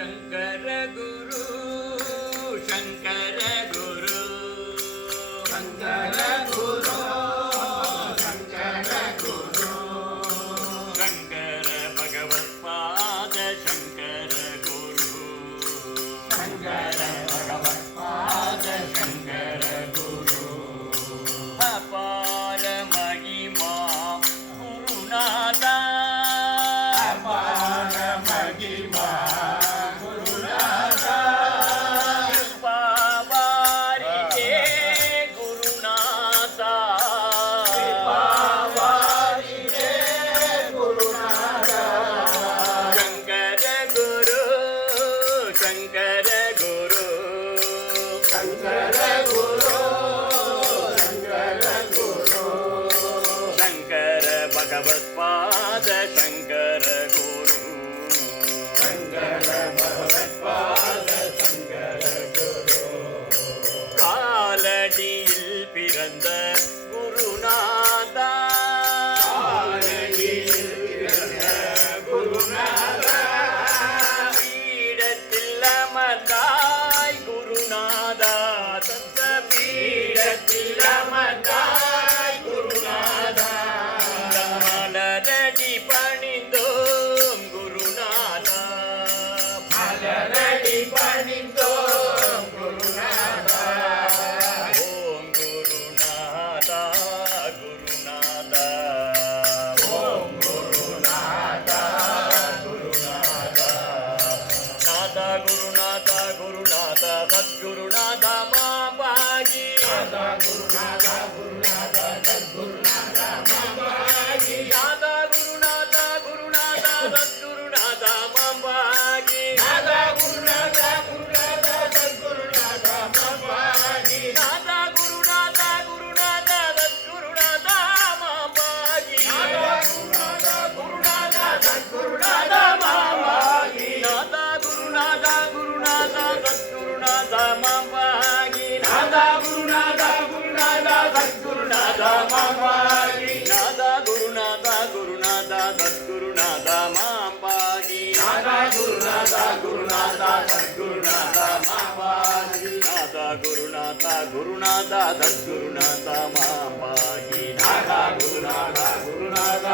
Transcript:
ಶಂಕರ ಗುರು ಶಂಕರ ಗುರು ಶಂಕರ ಗುರು ಶಂಕರ ಗುರು ಶಂಕರ ಭಗವತ್ಪಾದ ಶಂಕರ ಗುರು ಶಂಕರ ಭಗವತ್ಪಾದ ಶಂಕರ ಗುರು ಅಪಾರ ಮಹಿಮಾ ಗುರುನಾಥ ಅಪಾರ ಮಹಿಮಾ ಗುರುನಾಥ ಕೃಪಾವಾರಿಕೆ ಗುರುನಾಥ ಕೃಪಾವಾರಿಕೆ ಗುರುನಾಥ ಶಂಕರ ಗುರು ಶಂಕರ ಗುರು ಶಂಕರ ಗುರು ಶಂಕರ ಗುರು ಶಂಕರ ಭಗವತ್ಪಾದ ಶಂಕರ ಗುರು ಶಂಕರ ಭಗವತ್ಪಾದ ಶಂಕರ ಗುರು காலடியில் பிறந்த குருநாத காலடியில் பிறந்த குருநாத பீடத்தில் அமர்ந்தாய் குருநாத தந்த பீடத்தில் அமர்ந்தாய் குருநாத மலரடி பணிந்தோம் குருநாத மலரடி பணிந்தோம் குருநாத ஓம் குருநாத குருநாத ஓம் குருநாத குருநாத நாத குருநாத குருநாத சத்குருநாத மாபாகி நாத குருநாத குருநாத சத்குருநாத மாபாகி நாத குருநாத குருநாத சத்குருநாத மாபாகி நாத குருநாத குருநாத சத்குருநாத மாபாகி நாத குருநாத குருநாத சத்குருநாத மாபாகி நாத குருநாத குருநாத சத்குருநாத மாபாகி நாத குருநாத குருநாத சத்குருநாத மாபாகி நாத குருநாத குருநாத சத்குருநாத மாபாகி நாத குருநாத குருநாத சத்குருநாத மாபாகி நாத குருநாத குருநாத சத்குருநாத மாபாகி நாத குருநாத குருநாத சத்குருநாத மாபாகி நாத குருநாத குருநாத